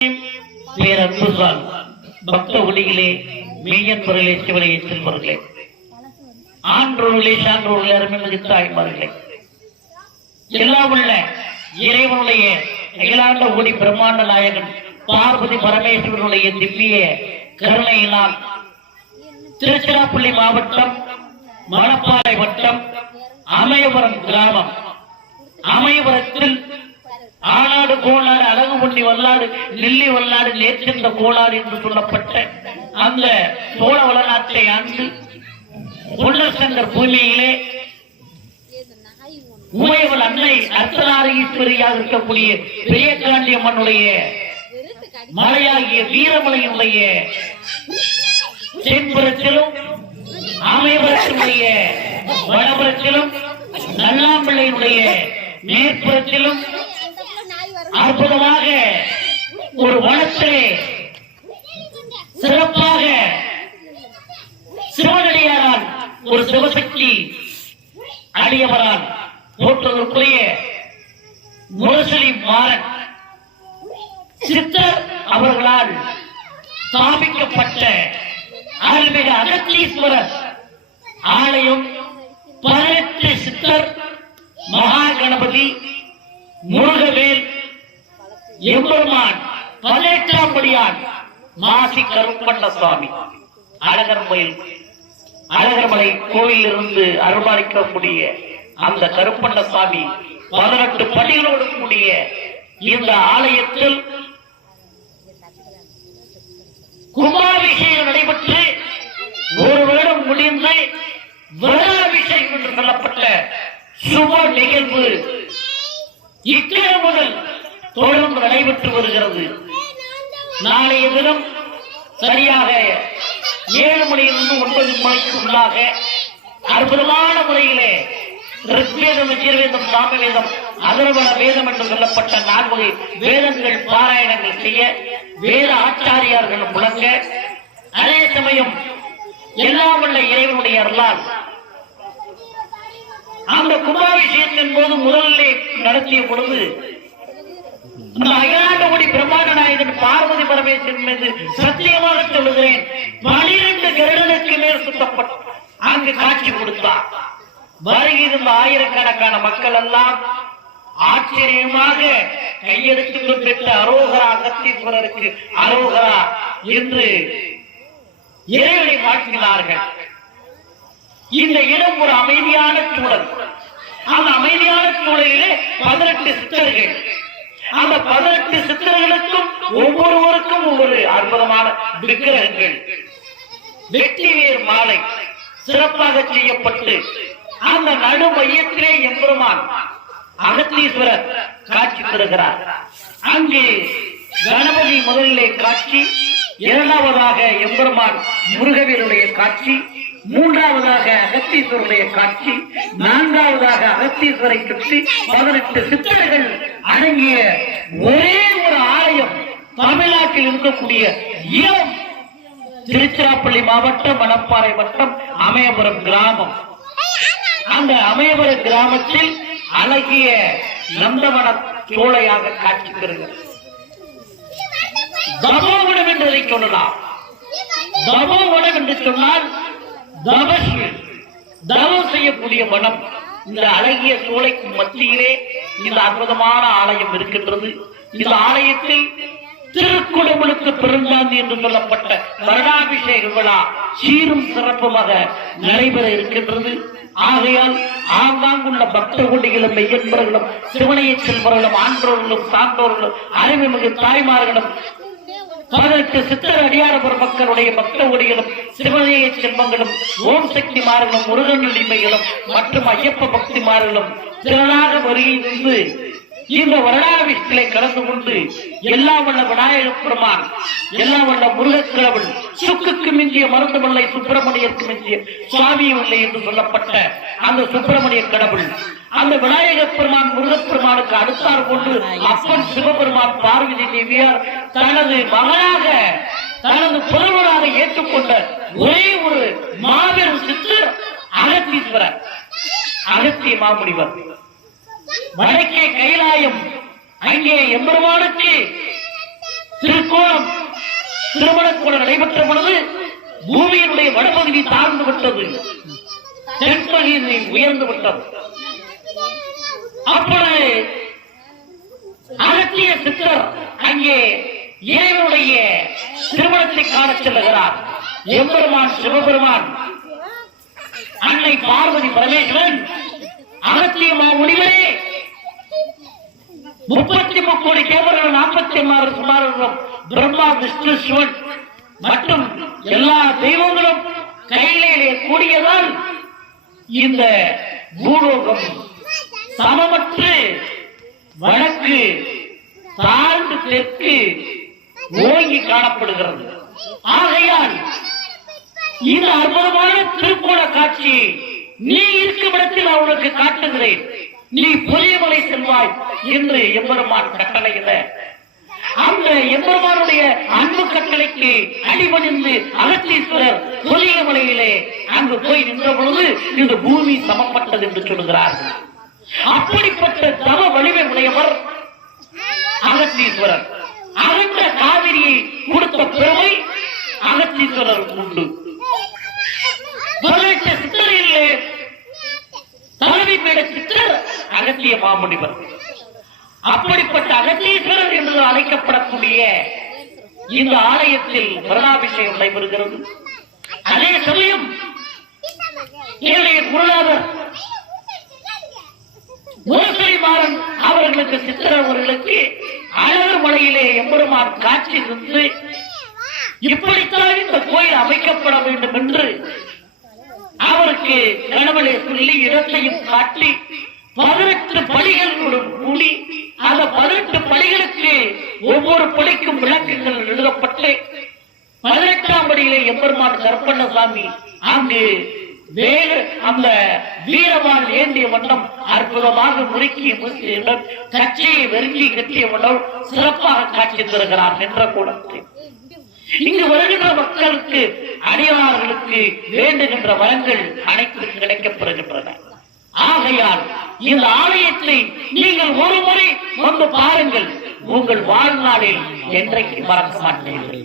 பேரன்புதான் பக்த ஒளியிலே மெய்யன் பொருளே சிவனையை செல்வர்களே, ஆன்றோர்களே சான்றோர்களே, அருமைமிகு தாய்மார்களே, எல்லாம் உள்ள இறைவனுடைய அகிலாண்ட ஒளி பிரம்மாண்ட நாயகன் பார்வதி பரமேஸ்வரனுடைய திவ்ய கருணையினால் திருச்சிராப்பள்ளி மாவட்டம் மணப்பாறை வட்டம் அமயபுரம் கிராமம், அமயபுரத்தில் ஆனாடு கோளாறு அழகு பொன்னி வல்லாடு நெல்லி வல்லாடு நேர்ச்சிருந்த கோளாறு என்று சொல்லப்பட்ட அந்த சோழ வளநாட்டை ஆண்டு பொன்னசங்கர் பூமியிலே உமையவள் அன்னை அர்த்தநாரீஸ்வரியாக இருக்கக்கூடிய பெரியகாண்டி அம்மனுடைய மலையாகிய வீரமலையினுடைய தென்புறத்திலும் அமயபுரத்தினுடைய வடபுறத்திலும் நல்லாம்பிள்ளையினுடைய மேற்புறத்திலும் அற்புதமாக ஒரு வனத்திலே சிறப்பாக சிவனடியாரால் ஒரு சிவசக்தி அடியவரால் போற்றுவதற்குரிய முரசொலி மாறன் சித்தர் அவர்களால் ஸ்தாபிக்கப்பட்ட அருள்மிகு அகத்தீஸ்வரர் ஆலயம் 18 சித்தர் மகா கணபதி முருகவேல் எம்பெருமான் 18ஆம் படியான் மாசி கருப்பண்ண சுவாமி அழகர்மலை கோயிலிருந்து அருள்பாலிக்கக்கூடிய அந்த கருப்பண்ண சுவாமி 18 படிகளோடு கூடிய இந்த ஆலயத்தில் கும்பாபிஷேகம் நடைபெற்று ஒரு வருடம் முடிந்து வருடாபிஷேகம் என்று சொல்லப்பட்ட சுப நிகழ்வு இக்கிழமை முதல் தொடர்ந்து நடைபெற்று வருகிறது. நாளைய தினம் சரியாக 7 மணியிலிருந்து 9 மணிக்கு உள்ளாக அற்புதமான முறையிலே ரிக்வேதம், யஜுர்வேதம், சாமவேதம், அதர்வண வேதம் என்று சொல்லப்பட்ட 4 வேதங்கள் பாராயணங்கள் செய்ய வேத ஆச்சாரியார்கள் முழங்க, அதே சமயம் எல்லாம் உள்ள இறைவனுடைய அருளால் அந்த கும்பாபிஷேகத்தின் போது முதலிலே நடத்திய பொழுது அந்த அகிலாண்டகுடி பிரம்மாண்ட நாயகன் பார்வதி பரமேஸ்வரன் மீது சத்தியமாக சொல்லுகிறேன், 12 கருடனுக்கு மேல் சுத்தப்பட்டு அங்கு காட்சி கொடுத்தார். வருகிருந்த ஆயிரக்கணக்கான மக்கள் எல்லாம் ஆச்சரியமாக கையெடுத்து பெற்ற அரோகரா அகத்தீஸ்வரருக்கு அரோகரா என்று இறைவனை வாழ்த்தினார்கள். இந்த இடம் ஒரு அமைதியான சூழல். அந்த அமைதியான சூழலிலே 18 சித்தர்கள், அந்த 18 சித்தர்களுக்கும் ஒவ்வொருவருக்கும் ஒவ்வொரு அற்புதமான விக்கிரகங்கள், வெற்றி வேர் மாலை சிறப்பாக செய்யப்பட்டு அந்த நடு மையத்திலே எம்பெருமான் அகத்தீஸ்வரர் காட்சி தருகிறார். அங்கு கணபதி முதலிலே காட்சி, இரண்டாவதாக எம்பெருமான் முருகவேலுடைய காட்சி, மூன்றாவதாக அகத்தீஸ்வருடைய காட்சி, நான்காவதாக அகத்தீஸ்வரை சுற்றி 18 சித்தர்கள் அடங்கிய ஒரே ஒரு ஆலயம் தமிழ்நாட்டில் இருக்கக்கூடிய இடம் திருச்சிராப்பள்ளி மாவட்டம் மணப்பாறை வட்டம் அமயபுரம் கிராமம். அந்த அமயபுர கிராமத்தில் அழகிய நந்தவன சோலையாக காட்சி பெறுகிறது. தபோவனம் என்றதை சொல்லலாம். தபோவனம் என்று சொன்னால் தவம் செய்யக்கூடிய வனம். இந்த அழகிய சோலைக்கு மத்தியிலே இந்த அற்புதமான ஆலயம் இருக்கின்றது. இந்த ஆலயத்தில் திருக்குடமுழுக்கு பெருந்தாந்தி என்று சொல்லப்பட்ட வருடாபிஷேக விழா சீரும் சிறப்புமாக நடைபெற இருக்கின்றது. ஆகையால் ஆங்காங்குள்ள பக்த கொடிகளும் மெய்யன்பர்களும் சிவனையை செல்வர்களும் ஆன்றோர்களும் சான்றோர்களும் அறிவுமிகு தாய்மார்களும் 18 சித்தர் அடியாரபுர மக்களுடைய பக்த ஒடிகளும் சிவனைய செல்வங்களும் ஓம் சக்தி மார்களும் முருகன் அடிமைகளும் மற்றும் ஐயப்ப பக்தி மார்களும் திரளாக வருகின்ற இந்த வருடாபிஷேகத்திலே கலந்து கொண்டு எல்லாம் வல்ல விநாயகப் பெருமான், எல்லாம் வல்ல முருகக் கடவுள், சுக்குக்கு மிஞ்சிய மருந்துமில்லை சுப்பிரமணியருக்கு மிஞ்சிய சுவாமியும் இல்லை என்று சொல்லப்பட்ட அந்த சுப்பிரமணிய கடவுள், அந்த விநாயகப் பெருமான் முருகப்பெருமானுக்கு அடுத்தார் கொண்டு அப்பன் சிவபெருமான் பார்வதி தேவியார் தனது மகனாக தனது புதல்வராக ஏற்றுக்கொண்ட ஒரே ஒரு மாபெரும் சித்தர் அகத்தீஸ்வரர், அகத்திய மாமுனிவர். வடக்கே கைலாயம், அங்கே எம்பெருமானுக்கு திருக்கோணம் திருமணக்கூடம் நடைபெற்ற பொழுது பூமியினுடைய வடபகுதி தாழ்ந்து விட்டது, தென்பகுதி உயர்ந்து விட்டது. அப்பொழுது அகத்திய சித்தர் அங்கே இறைவனுடைய திருமணத்தை காண செல்லுகிறார். எம்பெருமான் சிவபெருமான், அன்னை பார்வதி பரமேஸ்வரன், அகத்திய மாமுனிவரே 33 கோடி தேவர்கள் 46 சுமாரம் பிரம்மா விஷ்ணு சிவன் மற்றும் எல்லா தெய்வங்களும் கையிலே கூடியதால் இந்த பூலோகம் சமமற்று வடக்கு தாழ்ந்து தெற்கு ஓங்கி காணப்படுகிறது. ஆகையால் இந்த அற்புதமான திருக்கோண காட்சியை நீ இருக்கும் இடத்தில் அவனுக்கு காட்டுகிறேன், நீ பொலியமலை செல்வாய் என்று எம்பெருமான் கட்டளையிட அந்த எம்பெருமானுடைய அன்பு கட்டளைக்கு அடிபணிந்து அகத்தீஸ்வரர் பொலியமலையிலே அங்கு போய் நின்ற பொழுது இந்த பூமி சமப்பட்டது என்று சொல்கிறார்கள். அப்படிப்பட்ட தவ வலிமை உடையவர் அகத்தீஸ்வரர். அகன்ற காவிரியை கொடுத்த பெருமை அகத்தீஸ்வரர் உண்டு. சித்தரிலே தலைமை பீட சித்தர் அகத்திய மாமுனிவர். அப்படிப்பட்ட அகத்தீஸ்வரர் என்று அழைக்கப்படக்கூடிய இந்த ஆலயத்தில் வருடாபிஷேகம் நடைபெறுகிறது. அதே சமயம் என்னுடைய குருநாதர் முரசொலிமாறன் அவர்களுக்கு, சித்தர் அவர்களுக்கு அழகர் மலையிலே எம்பெருமான் காட்சி இருந்து இப்படித்தான் இந்த கோயில் அமைக்கப்பட வேண்டும் என்று அவருக்கு கனவுகளை சொல்லி இடத்தையும் காட்டி 18 படிகளுடன் கூடி அந்த 18 படிகளுக்கு ஒவ்வொரு படிக்கும் விளக்கங்கள் எழுதப்பட்டு 18ஆம் படியிலே எம்பெருமான் கற்பண்ணசாமி அங்கு அந்த வீரவான் ஏந்திய வண்ணம் அற்புதமாக முறுக்கிய கட்சியை வெறுங்கி கட்டிய வண்ணம் சிறப்பாக காட்சி தருகிறார் என்ற கூடத்தில் இங்கு வருகின்ற மக்களுக்கு அடியார்களுக்கு வேண்டுகின்ற வளங்கள் அனைத்தும் கிடைக்கப்படுகின்றன. ஆகையால் இந்த ஆலயத்தை நீங்கள் ஒரு முறை வந்து பாருங்கள், உங்கள் வாழ்நாளில் என்றைக்கு மறக்க மாட்டீர்கள்.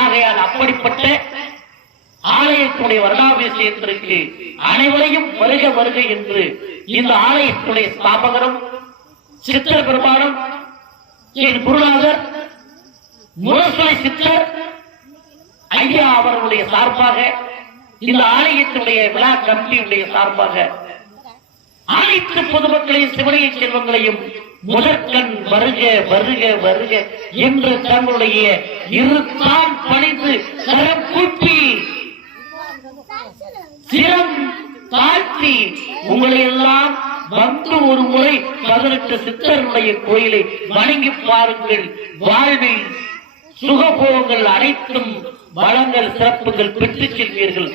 ஆகையால் அப்படிப்பட்ட ஆலயத்துடைய வருடாபிஷேகத்திற்கு அனைவரையும் வருக வருக என்று இந்த ஆலயத்துடைய ஸ்தாபகரும் சித்தர் பெருமானும் என் குருநாதர் முரசொலி சித்தர் ஐயா அவர்களுடைய சார்பாக, இந்த ஆலயத்துடைய விழா கமிட்டியுடைய சார்பாக அனைத்து பொதுமக்களையும் சிவனைய செல்வங்களையும் முதற்கண் வருக வருக வருக என்று தங்களுடைய இருக்கால் பணிந்து கரம் கூப்பி சிரம் தாழ்த்தி உங்களை எல்லாம் வந்து ஒரு முறை 18 சித்தருடைய கோயிலை வணங்கி பாருங்கள். வாழ்வில் சுகபோகங்கள் அனைத்தும் வளங்கள் சிறப்புகள் பெற்றுச் செல்வீர்கள்.